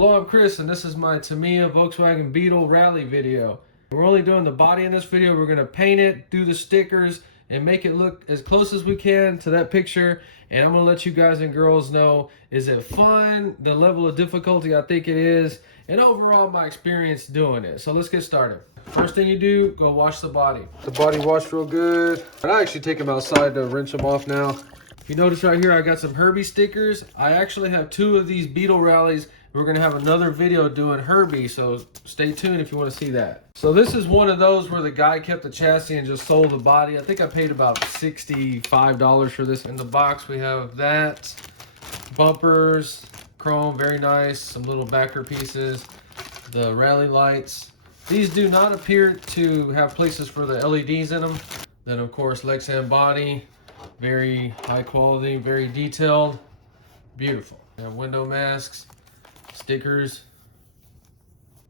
Hello, I'm Chris, and this is my Tamiya Volkswagen BEETLE Rally video. We're only doing the body in this video. We're going to paint it, do the stickers, and make it look as close as we can to that picture. And I'm going to let you guys and girls know, is it fun, the level of difficulty I think it is, and overall my experience doing it. So let's get started. First thing you do, go wash the body. The body washed real good. And I actually take them outside to rinse them off now. If you notice right here, I got some Herbie stickers. I actually have 2 of these BEETLE rallies. We're gonna have another video doing Herbie, so stay tuned if you want to see that. So this is one of those where the guy kept the chassis and just sold the body. I think I paid about $65 for this. In the box we have that, bumpers, chrome, very nice, some little backer pieces, the rally lights. These do not appear to have places for the LEDs in them. Then of course lexan body, very high quality, very detailed, beautiful. We have window masks, stickers.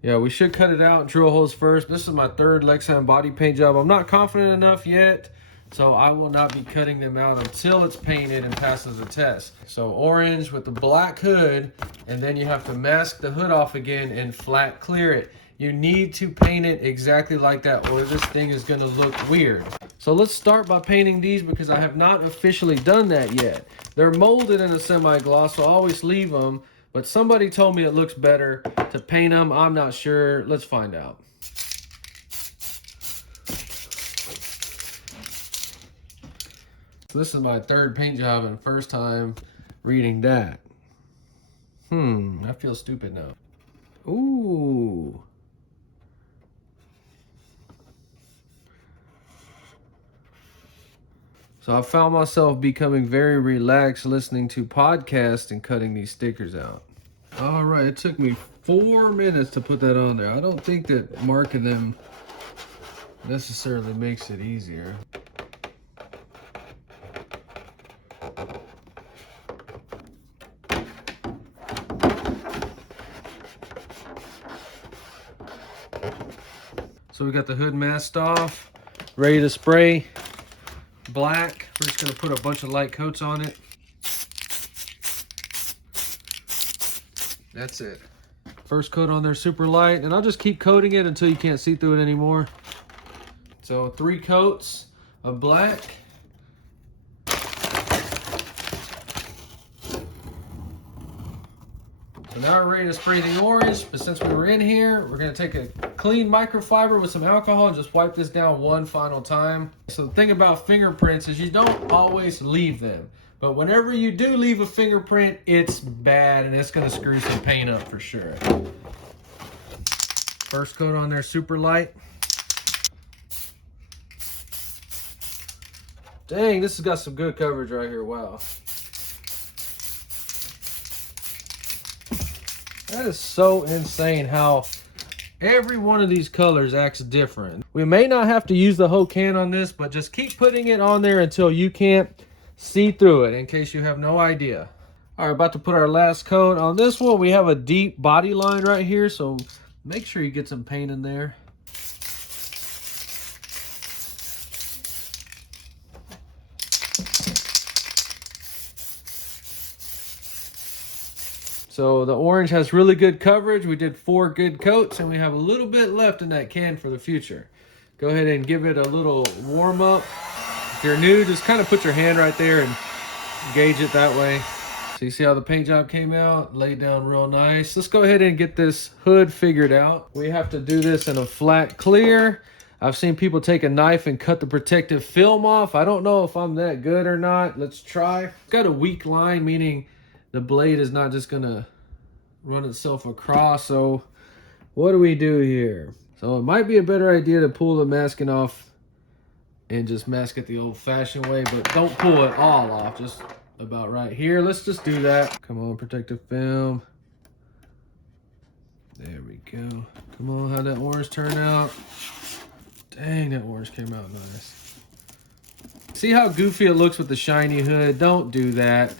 Yeah, we should cut it out and drill holes first. This is my 3rd lexan body paint job. I'm not confident enough yet, so I will not be cutting them out until it's painted and passes the test. So orange with the black hood, and then you have to mask the hood off again and flat clear it. You need to paint it exactly like that or this thing is gonna look weird. So let's start by painting these because I have not officially done that yet. They're molded in a semi-gloss, so I always leave them, but somebody told me it looks better to paint them. I'm not sure. Let's find out. So this is my 3rd paint job and first time reading that. I feel stupid now. Ooh. So I found myself becoming very relaxed listening to podcasts and cutting these stickers out. All right, it took me 4 minutes to put that on there. I don't think that marking them necessarily makes it easier. So we got the hood masked off, ready to spray. Black. We're just going to put a bunch of light coats on it. That's it. First coat on there, super light, and I'll just keep coating it until you can't see through it anymore. So 3 coats of black. So now we're ready to spray the orange, but since we were in here, we're going to take a clean microfiber with some alcohol and just wipe this down one final time. So the thing about fingerprints is you don't always leave them, but whenever you do leave a fingerprint, it's bad and it's going to screw some paint up for sure. First coat on there, super light. Dang, this has got some good coverage right here. Wow. That is so insane how every one of these colors acts different. We may not have to use the whole can on this, but just keep putting it on there until you can't see through it, in case you have no idea. All right, about to put our last coat on this one. We have a deep body line right here, so make sure you get some paint in there. So the orange has really good coverage. We did 4 good coats and we have a little bit left in that can for the future. Go ahead and give it a little warm up. If you're new, just kind of put your hand right there and gauge it that way. So you see how the paint job came out, laid down real nice. Let's go ahead and get this hood figured out. We have to do this in a flat clear. I've seen people take a knife and cut the protective film off. I don't know if I'm that good or not. Let's try. It's got a weak line, meaning the blade is not just gonna run itself across. So what do we do here? So it might be a better idea to pull the masking off and just mask it the old-fashioned way, but don't pull it all off, just about right here. Let's just do that. Come on, protective film. There we go. Come on, how'd that orange turn out? Dang, that orange came out nice. See how goofy it looks with the shiny hood? Don't do that.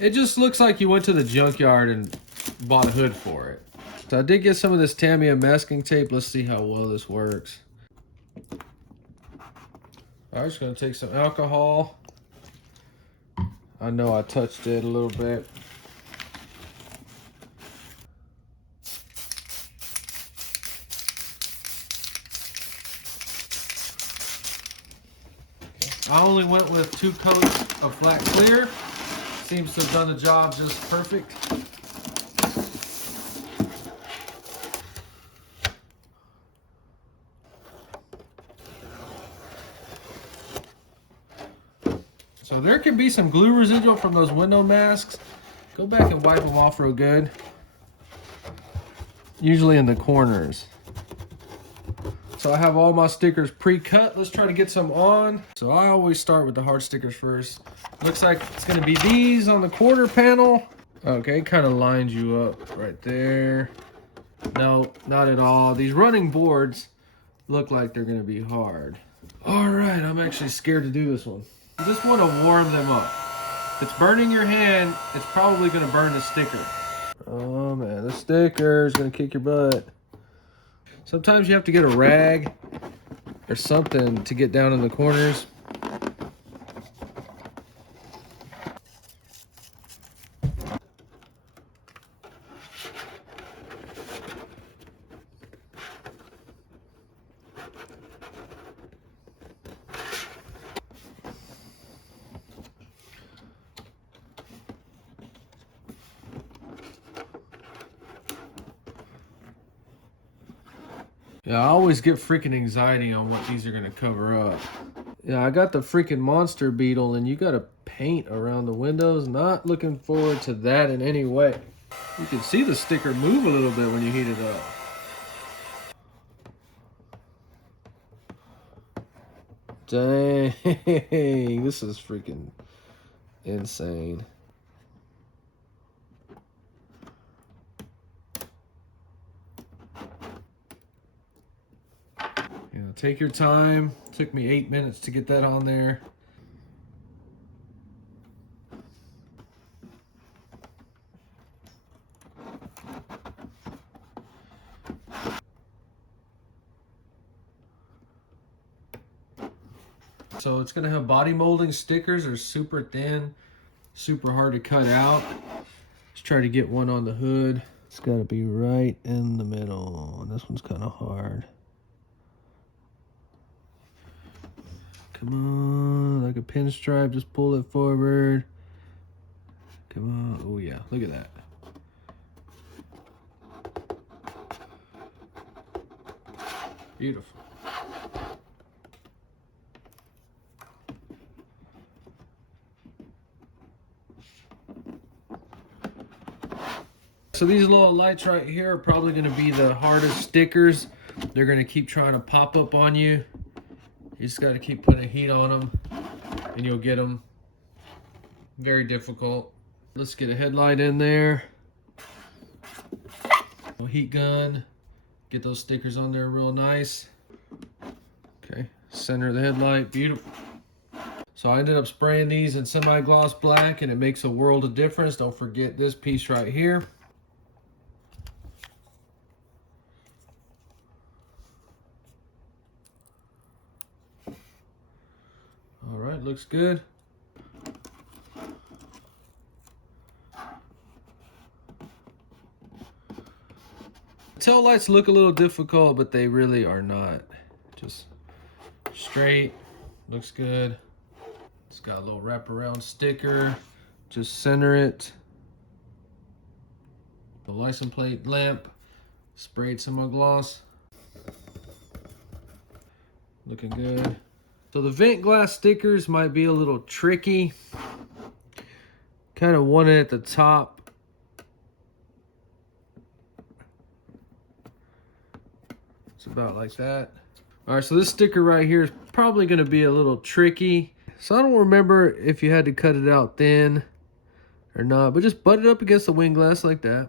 It just looks like you went to the junkyard and bought a hood for it. So I did get some of this Tamiya masking tape. Let's see how well this works. I'm just going to take some alcohol. I know I touched it a little bit. went with 2 coats of flat clear. Seems to have done the job just perfect. So there can be some glue residual from those window masks. Go back and wipe them off real good. Usually in the corners. So I have all my stickers pre-cut. Let's try to get some on. So I always start with the hard stickers first. Looks like it's gonna be these on the quarter panel. Okay, kind of lines you up right there. No, not at all. These running boards look like they're gonna be hard. All right, I'm actually scared to do this one. You just want to warm them up. If it's burning your hand, it's probably going to burn the sticker. Oh man, the sticker is going to kick your butt. Sometimes you have to get a rag or something to get down in the corners. Yeah, I always get freaking anxiety on what these are gonna cover up. Yeah, I got the freaking monster beetle and you gotta paint around the windows. Not looking forward to that in any way. You can see the sticker move a little bit when you heat it up. Dang, this is freaking insane. You know, take your time. Took me 8 minutes to get that on there. So it's gonna have body molding stickers. They're super thin, super hard to cut out. Let's try to get one on the hood. It's gotta be right in the middle. And this one's kind of hard. Come on, like a pinstripe, just pull it forward. Come on, oh yeah, look at that. Beautiful. So these little lights right here are probably gonna be the hardest stickers. They're gonna keep trying to pop up on you. You just gotta keep putting heat on them and you'll get them. Very difficult. Let's get a headlight in there. Heat gun. Get those stickers on there real nice. Okay, center of the headlight, beautiful. So I ended up spraying these in semi-gloss black and it makes a world of difference. Don't forget this piece right here. All right, looks good. Tail lights look a little difficult, but they really are not. Just straight, looks good. It's got a little wraparound sticker. Just center it. The license plate lamp, sprayed semi-gloss. Looking good. So the vent glass stickers might be a little tricky. Kind of want it at the top. It's about like that. All right, so this sticker right here is probably going to be a little tricky. So I don't remember if you had to cut it out thin or not, but just butt it up against the wind glass like that.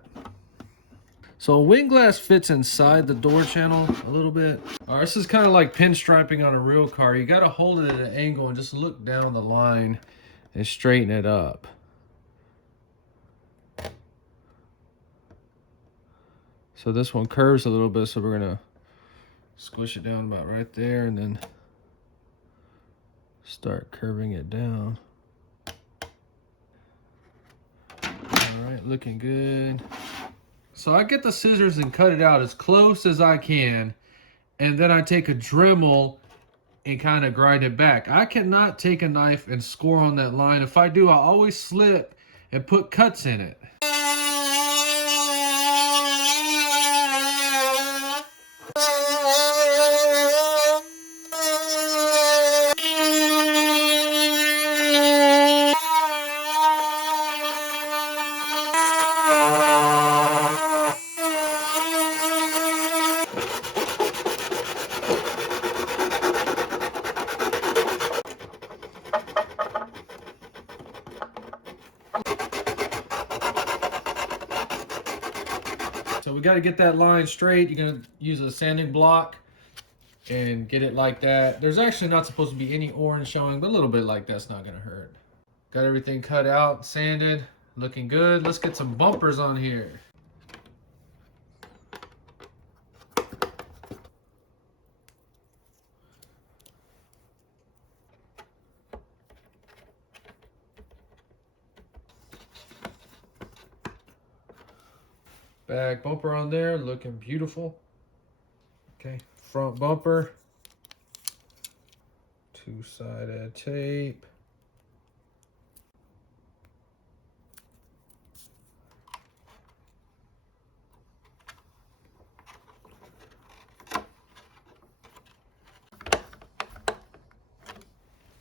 So a wind glass fits inside the door channel a little bit. All right, this is kind of like pinstriping on a real car. You got to hold it at an angle and just look down the line and straighten it up. So this one curves a little bit, so we're gonna squish it down about right there and then start curving it down. All right, looking good. So I get the scissors and cut it out as close as I can, and then I take a Dremel and kind of grind it back. I cannot take a knife and score on that line. If I do, I always slip and put cuts in it. So we got to get that line straight. You're going to use a sanding block and get it like that. There's actually not supposed to be any orange showing, but a little bit like that's not going to hurt. Got everything cut out, sanded, looking good. Let's get some bumpers on here. Back bumper on there, looking beautiful. Okay, front bumper. Two-sided tape.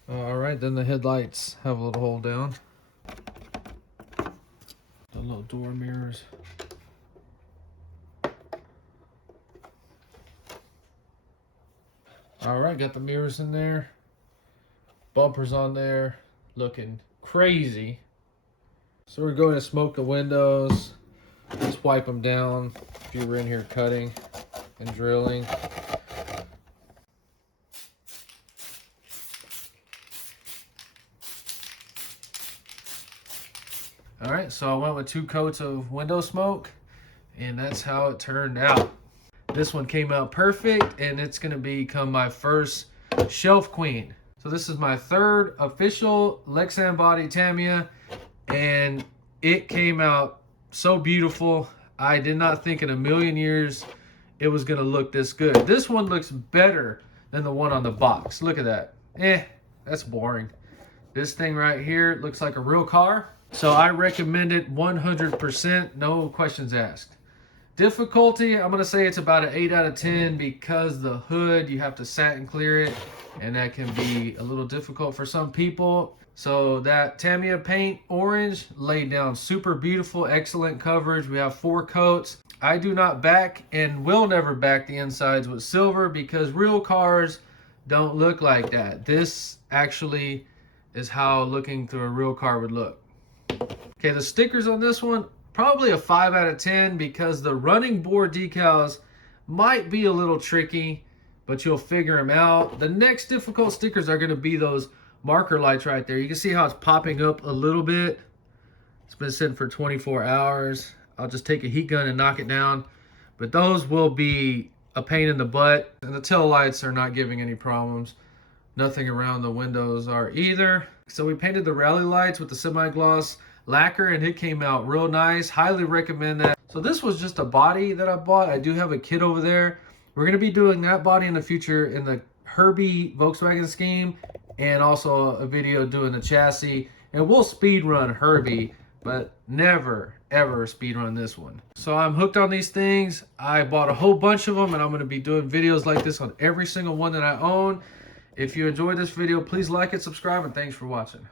All right, then the headlights have a little hole down. The little door mirrors. All right, got the mirrors in there. Bumpers on there, looking crazy. So we're going to smoke the windows. Just wipe them down if you were in here cutting and drilling. All right, so I went with 2 coats of window smoke, and that's how it turned out. This one came out perfect, and it's gonna become my first shelf queen. So this is my 3rd official lexan body Tamiya, and it came out so beautiful. I did not think in a million years it was gonna look this good. This one looks better than the one on the box. Look at that. That's boring. This thing right here looks like a real car. So I recommend it 100%, no questions asked. Difficulty, I'm gonna say it's about an 8 out of 10 because the hood, you have to satin clear it, and that can be a little difficult for some people. So that Tamiya paint orange laid down super beautiful, excellent coverage. We have 4 coats. I do not back and will never back the insides with silver because real cars don't look like that. This actually is how looking through a real car would look. Okay, the stickers on this one, probably a 5 out of 10 because the running board decals might be a little tricky, but you'll figure them out. The next difficult stickers are going to be those marker lights right there. You can see how it's popping up a little bit. It's been sitting for 24 hours. I'll just take a heat gun and knock it down. But those will be a pain in the butt. And the tail lights are not giving any problems. Nothing around the windows are either. So we painted the rally lights with the semi-gloss lacquer, and it came out real nice. Highly recommend that. So this was just a body that I bought. I do have a kit over there. We're going to be doing that body in the future in the Herbie Volkswagen scheme, and also a video doing the chassis. And we'll speed run Herbie, but never ever speed run this one. So I'm hooked on these things. I bought a whole bunch of them, and I'm going to be doing videos like this on every single one that I own. If you enjoyed this video, please like it, subscribe, and thanks for watching.